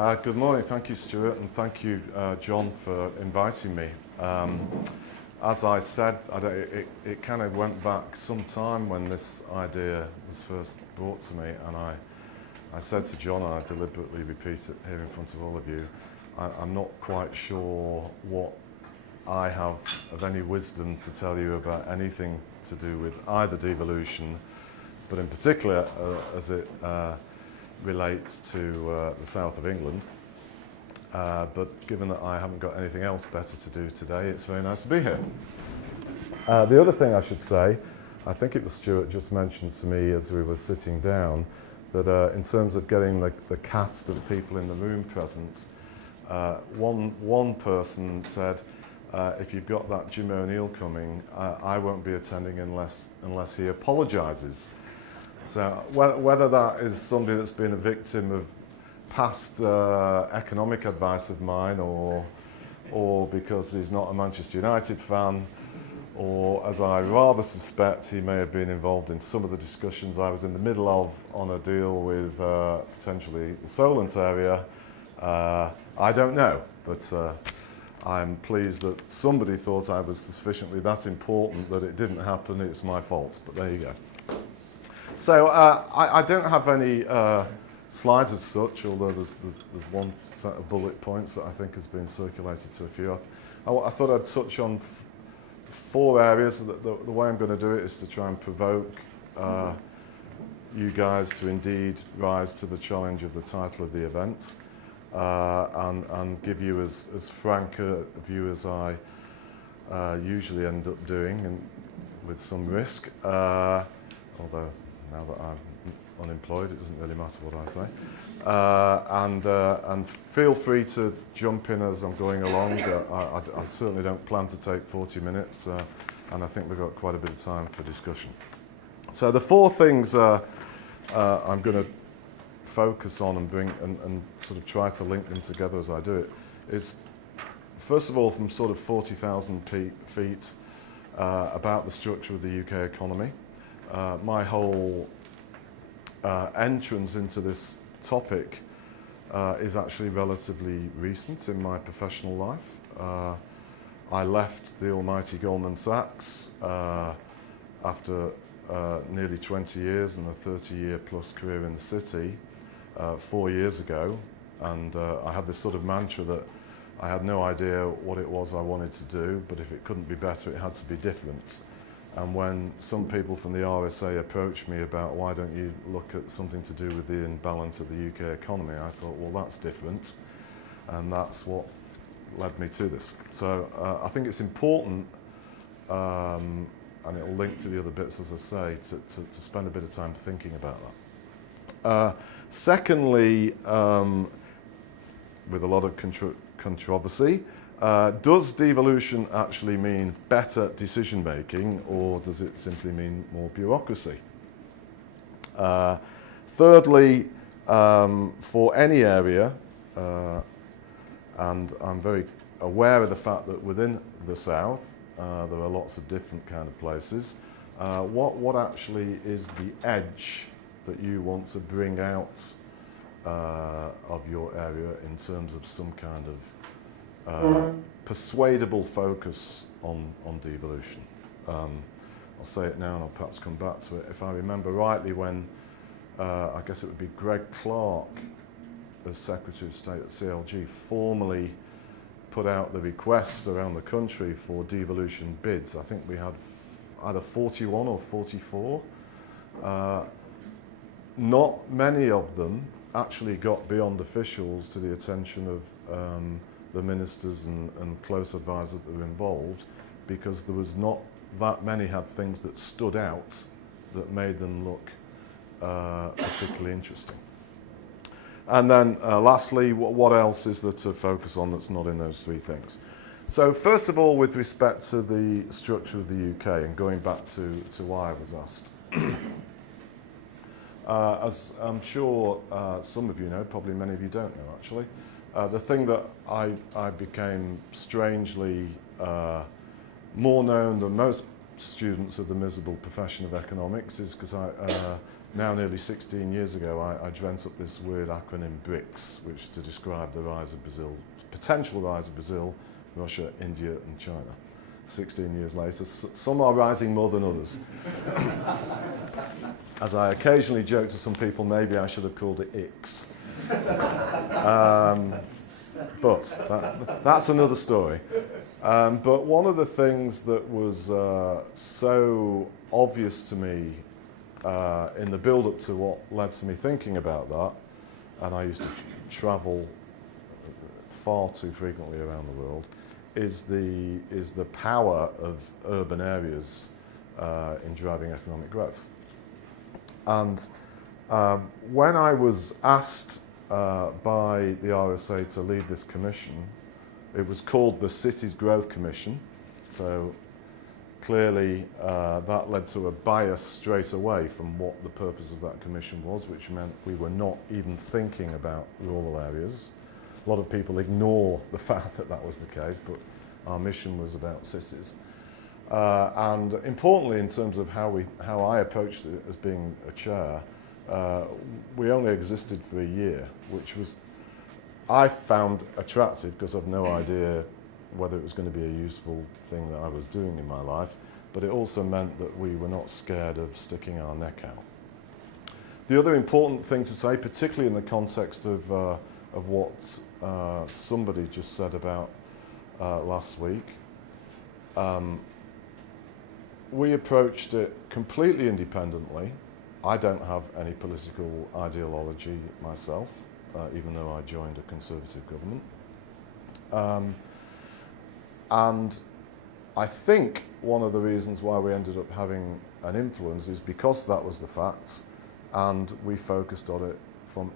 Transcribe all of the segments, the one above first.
Good morning. Thank you, Stuart, and thank you, John, for inviting me. As I said, it kind of went back some time when this idea was first brought to me, and I said to John, and I deliberately repeat it here in front of all of you, I'm not quite sure what I have of any wisdom to tell you about anything to do with either devolution, but in particular as it relates to the south of England. But given that I haven't got anything else better to do today, it's very nice to be here. The other thing I should say, I think it was Stuart just mentioned to me as we were sitting down, that in terms of getting the cast of people in the room present, one person said, if you've got that Jim O'Neill coming, I won't be attending unless he apologises. So whether that is somebody that's been a victim of past economic advice of mine, or because he's not a Manchester United fan, or as I rather suspect he may have been involved in some of the discussions I was in the middle of on a deal with potentially the Solent area, I don't know, but I'm pleased that somebody thought I was sufficiently that important that it didn't happen. It's my fault, but there you go. So I don't have any slides as such, although there's one set of bullet points that I think has been circulated to a few. I thought I'd touch on four areas. The way I'm going to do it is to try and provoke you guys to indeed rise to the challenge of the title of the event, and give you as frank a view as I usually end up doing, and with some risk, although now that I'm unemployed, it doesn't really matter what I say. And feel free to jump in as I'm going along. I certainly don't plan to take 40 minutes, and I think we've got quite a bit of time for discussion. So the four things I'm going to focus on and bring and sort of try to link them together as I do it is, first of all, from sort of 40,000 feet, about the structure of the UK economy. My whole entrance into this topic is actually relatively recent in my professional life. I left the almighty Goldman Sachs after nearly 20 years and a 30-year plus career in the city 4 years ago, and I had this sort of mantra that I had no idea what it was I wanted to do, but if it couldn't be better, it had to be different. And when some people from the RSA approached me about why don't you look at something to do with the imbalance of the UK economy, I thought, well, that's different, and that's what led me to this. So I think it's important, and it'll link to the other bits, as I say, to spend a bit of time thinking about that. Secondly, with a lot of controversy, does devolution actually mean better decision making, or does it simply mean more bureaucracy? Thirdly, for any area, and I'm very aware of the fact that within the south there are lots of different kind of places, what actually is the edge that you want to bring out of your area in terms of some kind of persuadable focus on devolution? I'll say it now and I'll perhaps come back to it. If I remember rightly, when I guess it would be Greg Clark as Secretary of State at CLG formally put out the request around the country for devolution bids, I think we had either 41 or 44. Not many of them actually got beyond officials to the attention of the ministers and close advisors that were involved, because there was not that many had things that stood out that made them look particularly interesting. And then lastly, what else is there to focus on that's not in those three things? So first of all, with respect to the structure of the UK, and going back to why I was asked. As I'm sure some of you know, probably many of you don't know actually, the thing that I became strangely more known than most students of the miserable profession of economics is because now nearly 16 years ago, I dreamt up this weird acronym BRICS, which is to describe the rise of Brazil, potential rise of Brazil, Russia, India and China. 16 years later, some are rising more than others. As I occasionally joke to some people, maybe I should have called it IX. But that's another story. But one of the things that was so obvious to me in the build-up to what led to me thinking about that, and I used to travel far too frequently around the world, is the power of urban areas in driving economic growth. And when I was asked by the RSA to lead this commission, it was called the Cities Growth Commission, so clearly that led to a bias straight away from what the purpose of that commission was, which meant we were not even thinking about rural areas. A lot of people ignore the fact that that was the case, but our mission was about cities. And importantly, in terms of how I approached it as being a chair, we only existed for a year, which was I found attractive because I've no idea whether it was going to be a useful thing that I was doing in my life, but it also meant that we were not scared of sticking our neck out. The other important thing to say, particularly in the context of what somebody just said about last week, we approached it completely independently. I don't have any political ideology myself, even though I joined a Conservative government. And I think one of the reasons why we ended up having an influence is because that was the facts, and we focused on it from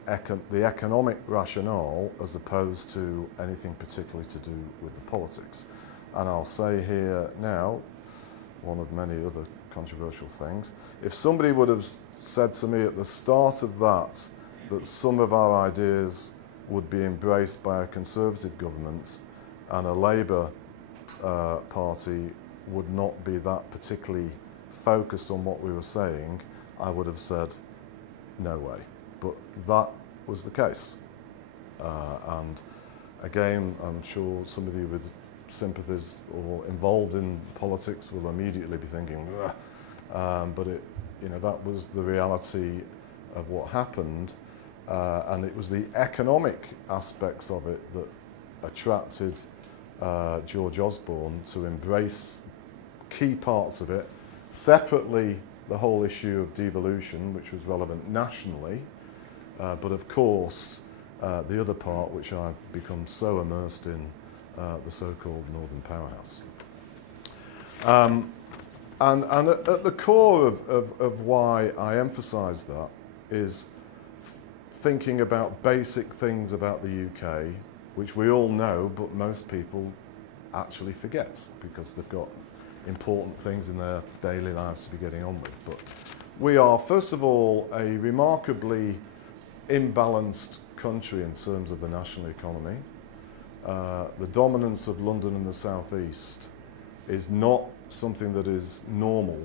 the economic rationale as opposed to anything particularly to do with the politics. And I'll say here now, one of many other controversial things, if somebody would have said to me at the start of that some of our ideas would be embraced by a Conservative government and a Labour party would not be that particularly focused on what we were saying, I would have said, no way. But that was the case. And again, I'm sure somebody with sympathies or involved in politics will immediately be thinking, but that was the reality of what happened, and it was the economic aspects of it that attracted George Osborne to embrace key parts of it. Separately, the whole issue of devolution, which was relevant nationally, but of course, the other part, which I've become so immersed in, the so-called Northern Powerhouse. And at the core of why I emphasise that is thinking about basic things about the UK, which we all know, but most people actually forget because they've got important things in their daily lives to be getting on with. But we are, first of all, a remarkably imbalanced country in terms of the national economy. The dominance of London and the South East is not something that is normal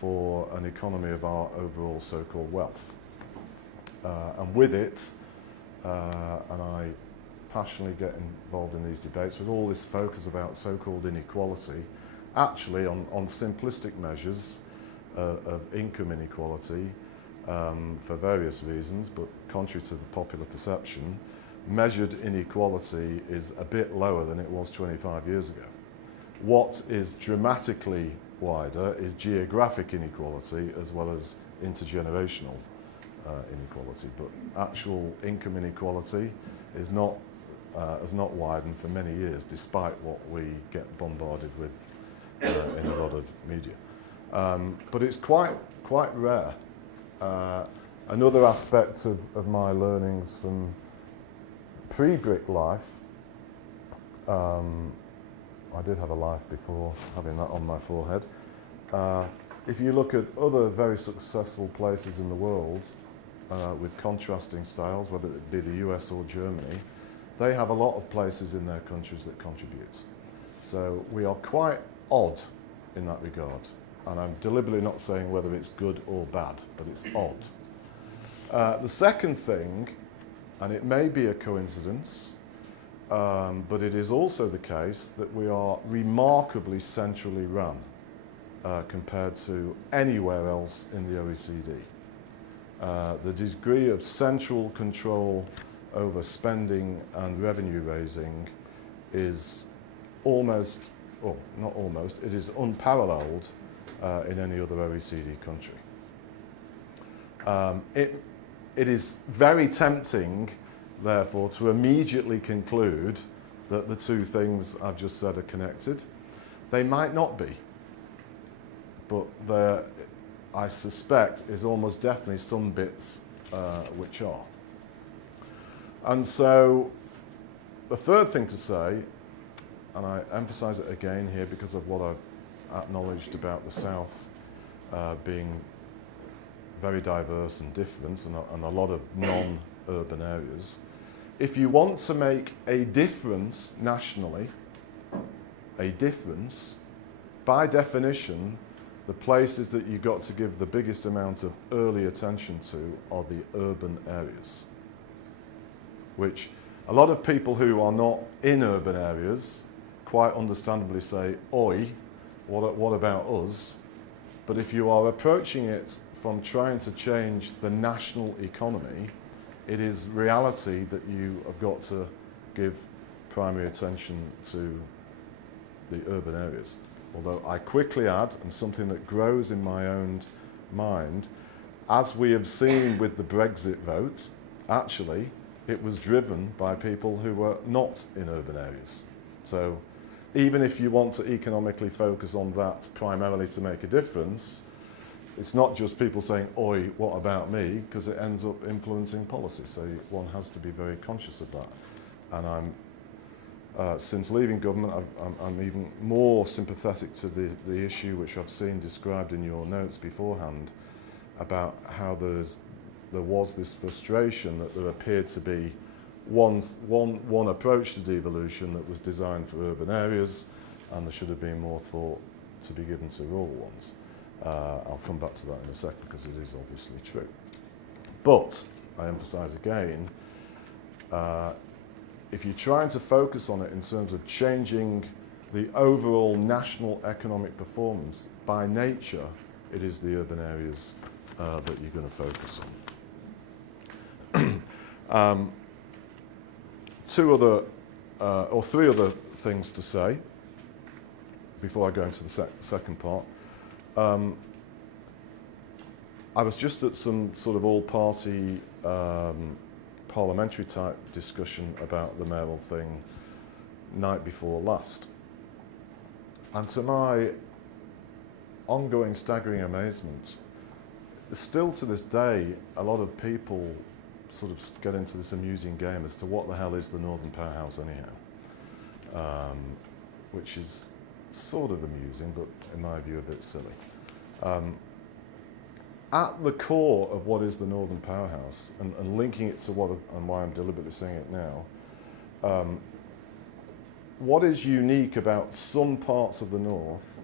for an economy of our overall so-called wealth. And with it, and I passionately get involved in these debates, with all this focus about so-called inequality, actually on simplistic measures of income inequality for various reasons, but contrary to the popular perception, measured inequality is a bit lower than it was 25 years ago. What is dramatically wider is geographic inequality as well as intergenerational inequality, but actual income inequality is not has not widened for many years, despite what we get bombarded with in a lot of media. But it's quite rare. Another aspect of my learnings from pre-BRIC life, I did have a life before having that on my forehead. If you look at other very successful places in the world with contrasting styles, whether it be the US or Germany, they have a lot of places in their countries that contribute. So we are quite odd in that regard. And I'm deliberately not saying whether it's good or bad, but it's odd. The second thing, and it may be a coincidence, but it is also the case that we are remarkably centrally run compared to anywhere else in the OECD. The degree of central control over spending and revenue raising is almost, well, not almost, it is unparalleled in any other OECD country. It is very tempting, therefore, to immediately conclude that the two things I've just said are connected. They might not be, but there, I suspect, is almost definitely some bits which are. And so the third thing to say, and I emphasize it again here because of what I've acknowledged about the South being very diverse and different, and a lot of non-urban areas. If you want to make a difference nationally, a difference, by definition, the places that you've got to give the biggest amount of early attention to are the urban areas, which a lot of people who are not in urban areas quite understandably say, oi, what about us? But if you are approaching it from trying to change the national economy, it is reality that you have got to give primary attention to the urban areas. Although I quickly add, and something that grows in my own mind, as we have seen with the Brexit vote, actually, it was driven by people who were not in urban areas. So even if you want to economically focus on that primarily to make a difference, it's not just people saying, oi, what about me? Because it ends up influencing policy. So one has to be very conscious of that. And since leaving government, I'm even more sympathetic to the issue which I've seen described in your notes beforehand about how there was this frustration that there appeared to be one approach to devolution that was designed for urban areas, and there should have been more thought to be given to rural ones. I'll come back to that in a second because it is obviously true. But, I emphasise again, if you're trying to focus on it in terms of changing the overall national economic performance, by nature, it is the urban areas that you're going to focus on. Three other things to say before I go into the second part. I was just at some sort of all-party parliamentary type discussion about the mayoral thing night before last. And to my ongoing staggering amazement, still to this day, a lot of people sort of get into this amusing game as to what the hell is the Northern Powerhouse anyhow, which is sort of amusing, but in my view a bit silly. At the core of what is the Northern Powerhouse, and linking it to and why I'm deliberately saying it now, what is unique about some parts of the North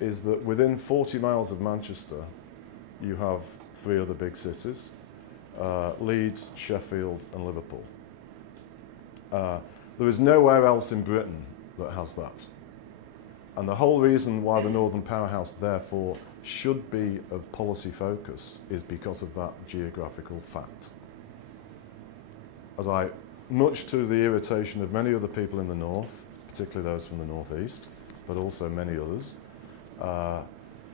is that within 40 miles of Manchester, you have three other big cities, Leeds, Sheffield and Liverpool. There is nowhere else in Britain that has that. And the whole reason why the Northern Powerhouse, therefore, should be of policy focus is because of that geographical fact. Much to the irritation of many other people in the North, particularly those from the North East, but also many others,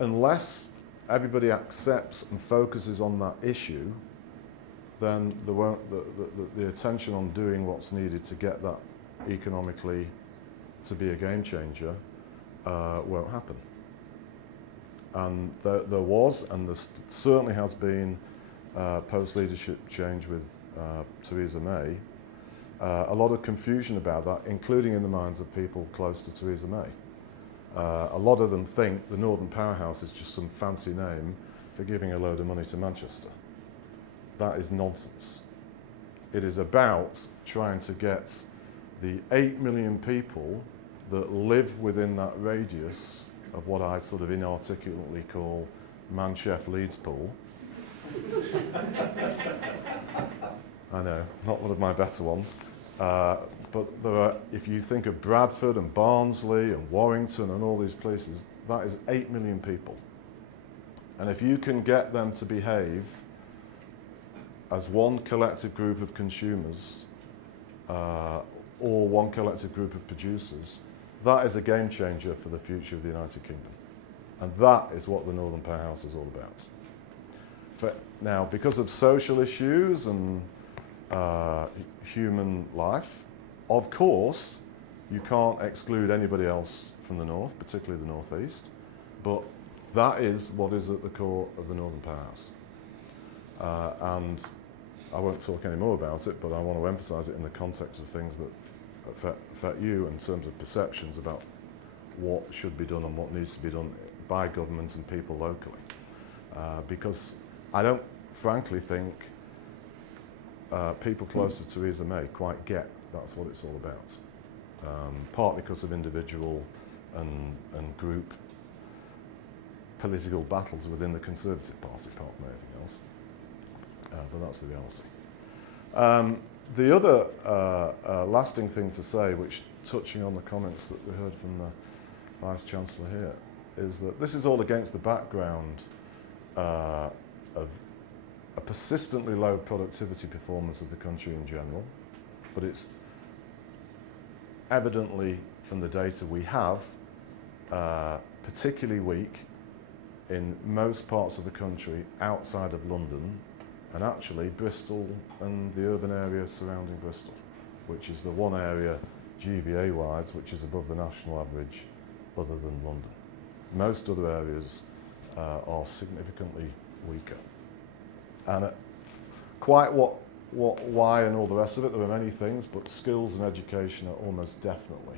unless everybody accepts and focuses on that issue, then the attention on doing what's needed to get that economically to be a game changer won't happen. And there was, and there certainly has been, post-leadership change with Theresa May, a lot of confusion about that, including in the minds of people close to Theresa May. A lot of them think the Northern Powerhouse is just some fancy name for giving a load of money to Manchester. That is nonsense. It is about trying to get the 8 million people that live within that radius of what I sort of inarticulately call man-chef Leeds pool. I know, not one of my better ones. But there are, if you think of Bradford and Barnsley and Warrington and all these places, that is 8 million people. And if you can get them to behave as one collective group of consumers or one collective group of producers, that is a game changer for the future of the United Kingdom. And that is what the Northern Powerhouse is all about. Now, because of social issues and human life, of course, you can't exclude anybody else from the north, particularly the northeast, but that is what is at the core of the Northern Powerhouse. And I won't talk any more about it, but I want to emphasise it in the context of things that affect you in terms of perceptions about what should be done and what needs to be done by government and people locally. Because I don't frankly think people close to Theresa May quite get that's what it's all about. Partly because of individual and group political battles within the Conservative Party, apart from anything else. But that's the reality. The other lasting thing to say, which touching on the comments that we heard from the Vice-Chancellor here, is that this is all against the background of a persistently low productivity performance of the country in general, but it's evidently, from the data we have, particularly weak in most parts of the country outside of London, and actually Bristol and the urban area surrounding Bristol, which is the one area GVA-wise which is above the national average other than London. Most other areas are significantly weaker. And quite why and all the rest of it, there are many things, but skills and education are almost definitely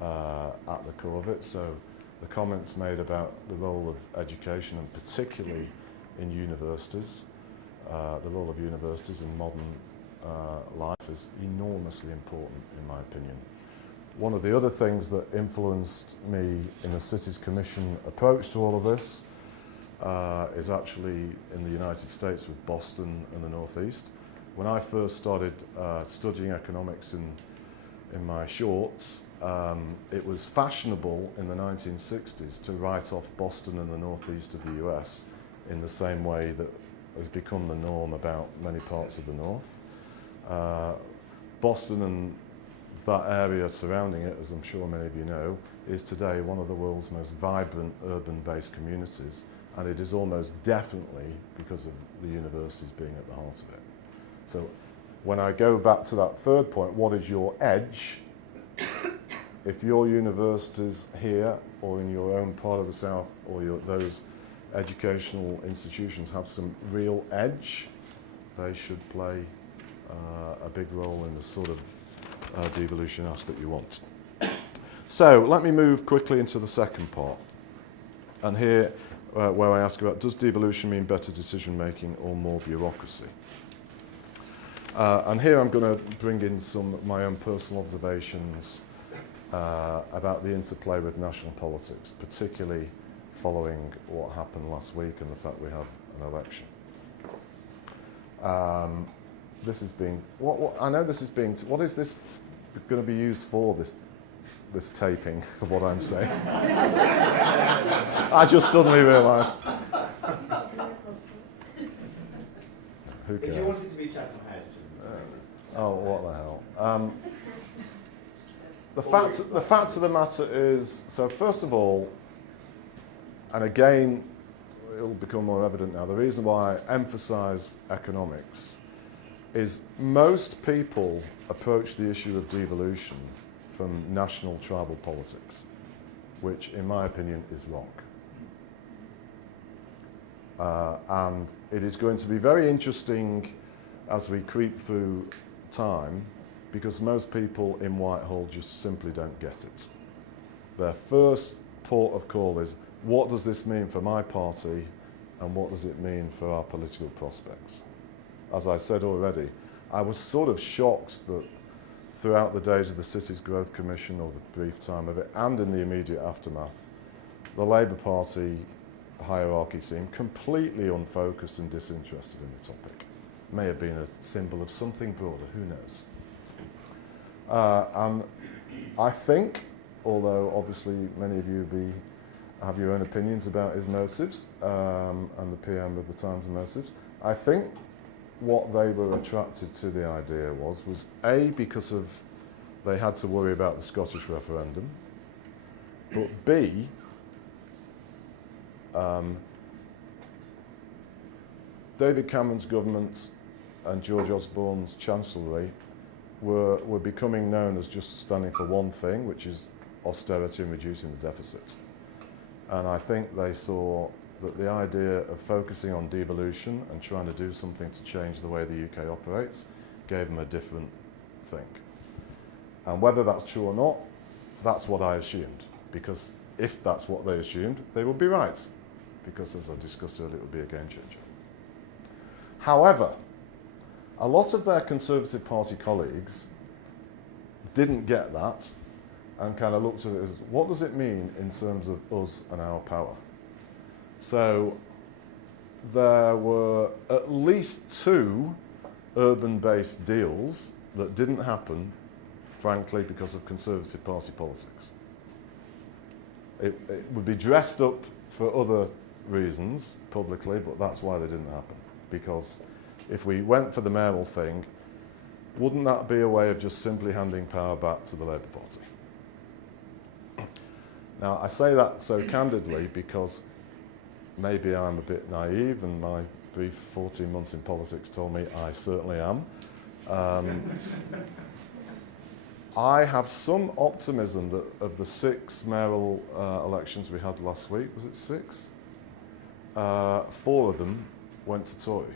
at the core of it. So the comments made about the role of education, and particularly in universities, the role of universities in modern life is enormously important, in my opinion. One of the other things that influenced me in the Cities Commission approach to all of this is actually in the United States with Boston and the Northeast. When I first started studying economics in my shorts, it was fashionable in the 1960s to write off Boston and the Northeast of the US in the same way that has become the norm about many parts of the North. Boston and that area surrounding it, as I'm sure many of you know, is today one of the world's most vibrant urban-based communities, and it is almost definitely because of the universities being at the heart of it. So when I go back to that third point, what is your edge? If your universities here or in your own part of the South or those educational institutions have some real edge, they should play a big role in the sort of devolution that you want. So let me move quickly into the second part. And here, where I ask about, does devolution mean better decision making or more bureaucracy? And here I'm going to bring in some of my own personal observations about the interplay with national politics, particularly following what happened last week and the fact we have an election. This is being, I know this is being, what is this going to be used for, this taping of what I'm saying? I just suddenly realised. Who cares? If you want it to be Chatham House, oh, what the hell. The fact of the matter is, so first of all, and again, it'll become more evident now, the reason why I emphasise economics is most people approach the issue of devolution from national tribal politics, which in my opinion is wrong. And it is going to be very interesting as we creep through time, because most people in Whitehall just simply don't get it. Their first port of call is, what does this mean for my party and what does it mean for our political prospects? As I said already, I was sort of shocked that throughout the days of the Cities Growth Commission, or the brief time of it, and in the immediate aftermath, the Labour Party hierarchy seemed completely unfocused and disinterested in the topic. May have been a symbol of something broader, who knows? And I think, although obviously many of you have your own opinions about his motives and the PM of the Times' motives, I think what they were attracted to the idea was A, because of they had to worry about the Scottish referendum, but B, David Cameron's government and George Osborne's chancellery were becoming known as just standing for one thing, which is austerity and reducing the deficit. And I think they saw that the idea of focusing on devolution and trying to do something to change the way the UK operates gave them a different thing. And whether that's true or not, that's what I assumed. Because if that's what they assumed, they would be right. Because as I discussed earlier, it would be a game changer. However, a lot of their Conservative Party colleagues didn't get that and kind of looked at it as, what does it mean in terms of us and our power? So there were at least 2 urban-based deals that didn't happen, frankly, because of Conservative Party politics. It would be dressed up for other reasons publicly, but that's why they didn't happen. Because if we went for the mayoral thing, wouldn't that be a way of just simply handing power back to the Labour Party? Now, I say that so candidly because maybe I'm a bit naive, and my brief 14 months in politics told me I certainly am. I have some optimism that of the 6 mayoral elections we had last week, was it 6? 4 of them went to Tory.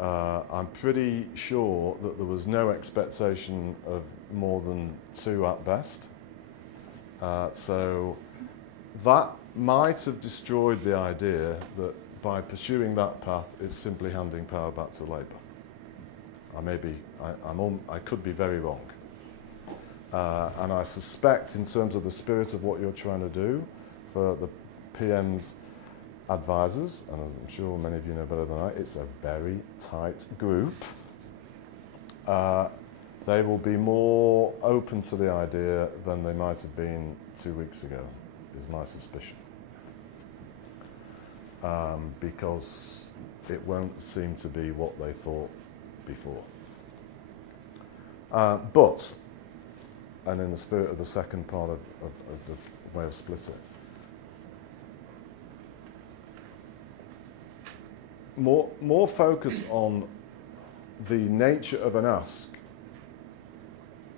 I'm pretty sure that there was no expectation of more than 2 at best. So that might have destroyed the idea that by pursuing that path, it's simply handing power back to Labour. I could be very wrong. And I suspect in terms of the spirit of what you're trying to do for the PM's advisors, and as I'm sure many of you know better than I, it's a very tight group. They will be more open to the idea than they might have been 2 weeks ago, is my suspicion. Because it won't seem to be what they thought before. But, and in the spirit of the second part of the way of split it, more focus on the nature of an ask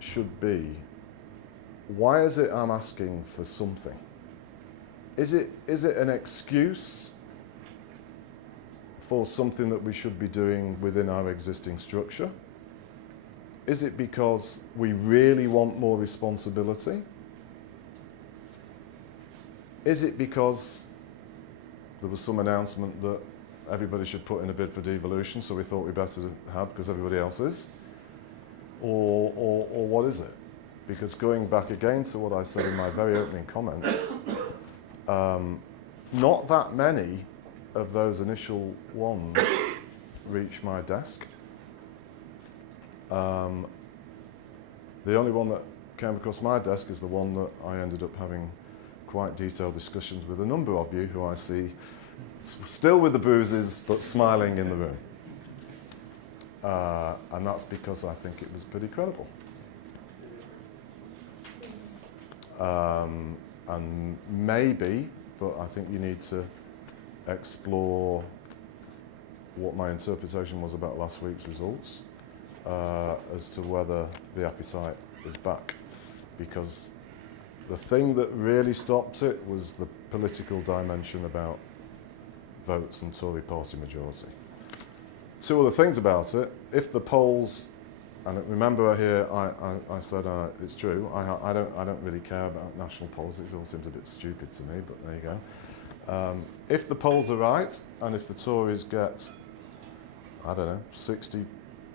should be, why is it I'm asking for something? Is it an excuse for something that we should be doing within our existing structure? Is it because we really want more responsibility? Is it because there was some announcement that everybody should put in a bid for devolution, so we thought we better have because everybody else is? Or what is it? Because going back again to what I said in my very opening comments, not that many of those initial ones reach my desk. The only one that came across my desk is the one that I ended up having quite detailed discussions with a number of you who I see still with the bruises but smiling in the room. And that's because I think it was pretty credible. And maybe, but I think you need to explore what my interpretation was about last week's results as to whether the appetite is back. Because the thing that really stopped it was the political dimension about votes and Tory party majority. 2 other things about it. If the polls, and remember here I said it's true, I don't really care about national politics, it all seems a bit stupid to me, but there you go. If the polls are right, and if the Tories get, I don't know, 60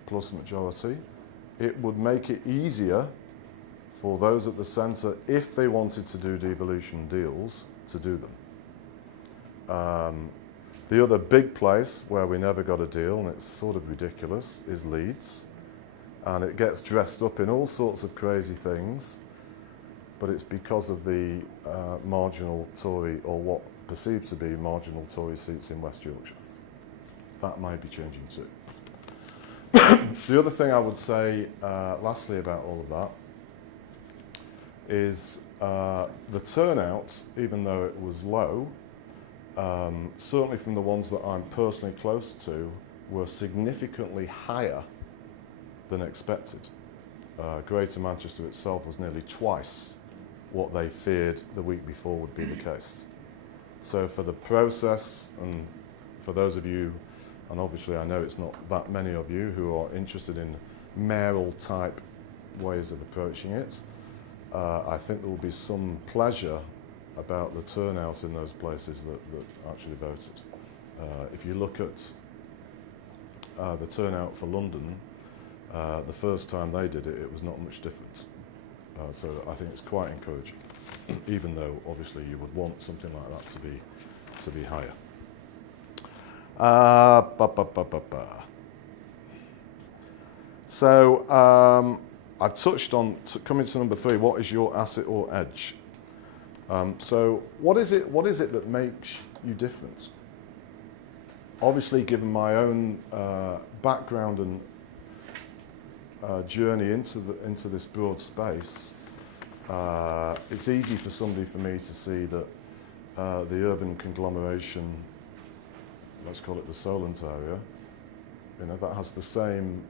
plus majority, it would make it easier for those at the centre, if they wanted to do devolution deals, to do them. The other big place where we never got a deal, and it's sort of ridiculous, is Leeds. And it gets dressed up in all sorts of crazy things, but it's because of the marginal Tory, or what perceived to be marginal Tory seats in West Yorkshire. That might be changing too. The other thing I would say, lastly, about all of that, is the turnout, even though it was low, certainly from the ones that I'm personally close to, were significantly higher than expected. Greater Manchester itself was nearly twice what they feared the week before would be the case. So for the process, and for those of you, and obviously I know it's not that many of you who are interested in mayoral type ways of approaching it, I think there will be some pleasure about the turnout in those places that actually voted. If you look at the turnout for London, the first time they did it, it was not much different. So I think it's quite encouraging, even though obviously you would want something like that to be higher. So I've touched on, coming to number 3, what is your asset or edge? So what is it that makes you different? Obviously, given my own background and journey into this broad space, it's easy for me to see that the urban conglomeration, let's call it the Solent area, that has the same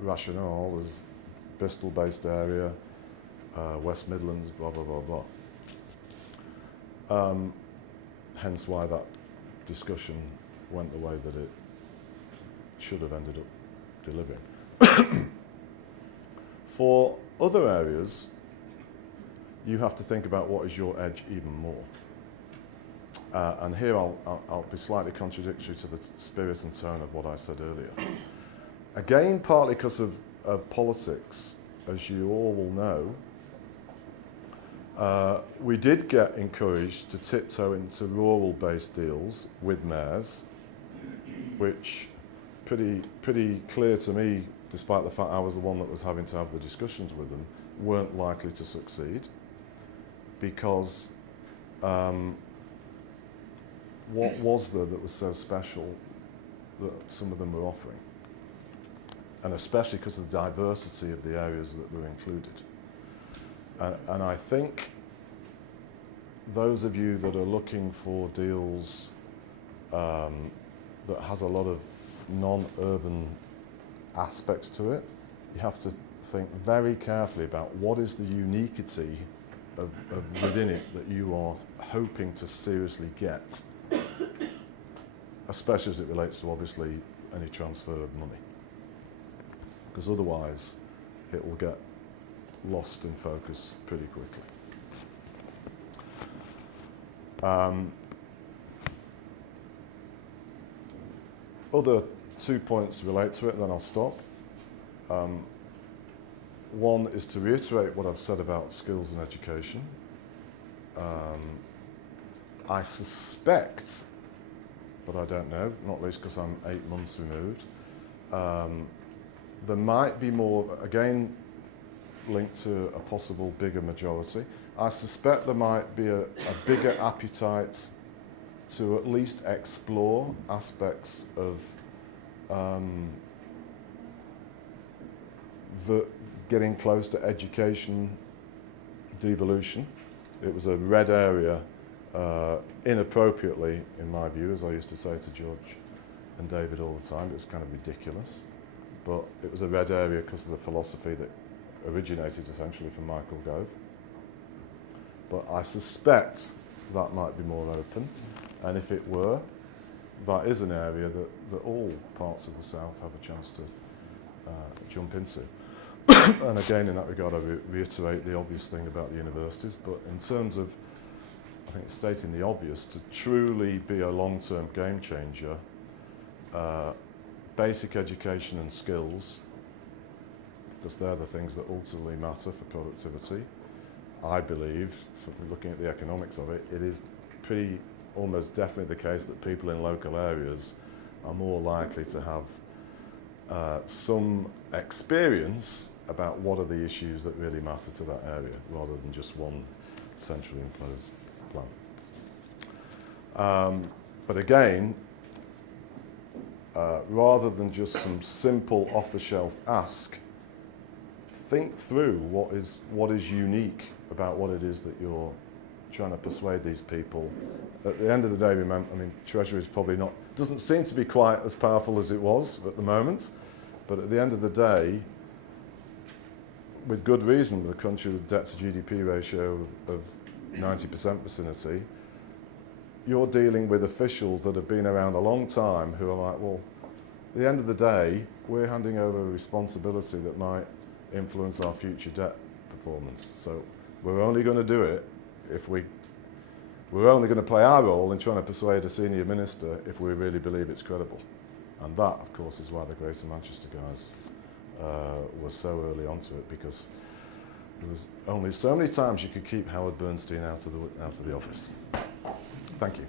rationale as Bristol-based area, West Midlands, blah, blah, blah, blah. Hence why that discussion went the way that it should have ended up delivering. For other areas, you have to think about what is your edge even more. And here I'll be slightly contradictory to the spirit and tone of what I said earlier. Again, partly because of politics, as you all will know, we did get encouraged to tiptoe into rural-based deals with mayors, which pretty clear to me, despite the fact I was the one that was having to have the discussions with them, weren't likely to succeed, because what was there that was so special that some of them were offering? And especially because of the diversity of the areas that were included. And I think those of you that are looking for deals that has a lot of non-urban aspects to it, you have to think very carefully about what is the uniquity of within it that you are hoping to seriously get, especially as it relates to obviously any transfer of money, because otherwise it will get lost in focus pretty quickly. Other 2 points relate to it, and then I'll stop. One is to reiterate what I've said about skills and education. I suspect, but I don't know, not least because I'm 8 months removed, there might be more, again, linked to a possible bigger majority. I suspect there might be a bigger appetite to at least explore aspects of getting close to education devolution. It was a red area, inappropriately, in my view, as I used to say to George and David all the time. It's kind of ridiculous, but it was a red area because of the philosophy that originated essentially from Michael Gove. But I suspect that might be more open, and if it were, that is an area that all parts of the South have a chance to jump into. And again, in that regard, I reiterate the obvious thing about the universities, but in terms of, I think, stating the obvious, to truly be a long-term game changer, basic education and skills, because they're the things that ultimately matter for productivity. I believe, looking at the economics of it, it is pretty almost definitely the case that people in local areas are more likely to have some experience about what are the issues that really matter to that area, rather than just one centrally imposed plan. But again, rather than just some simple off-the-shelf ask, think through what is unique about what it is that you're trying to persuade these people. At the end of the day, remember, I mean, Treasury is probably not, doesn't seem to be quite as powerful as it was at the moment, but at the end of the day, with good reason, with a country with debt to GDP ratio of 90% vicinity, you're dealing with officials that have been around a long time who are like, well, at the end of the day, we're handing over a responsibility that might influence our future debt performance. So we're only going to do it if we're only going to play our role in trying to persuade a senior minister if we really believe it's credible. And that, of course, is why the Greater Manchester guys were so early onto it, because there was only so many times you could keep Howard Bernstein out of the office. Thank you.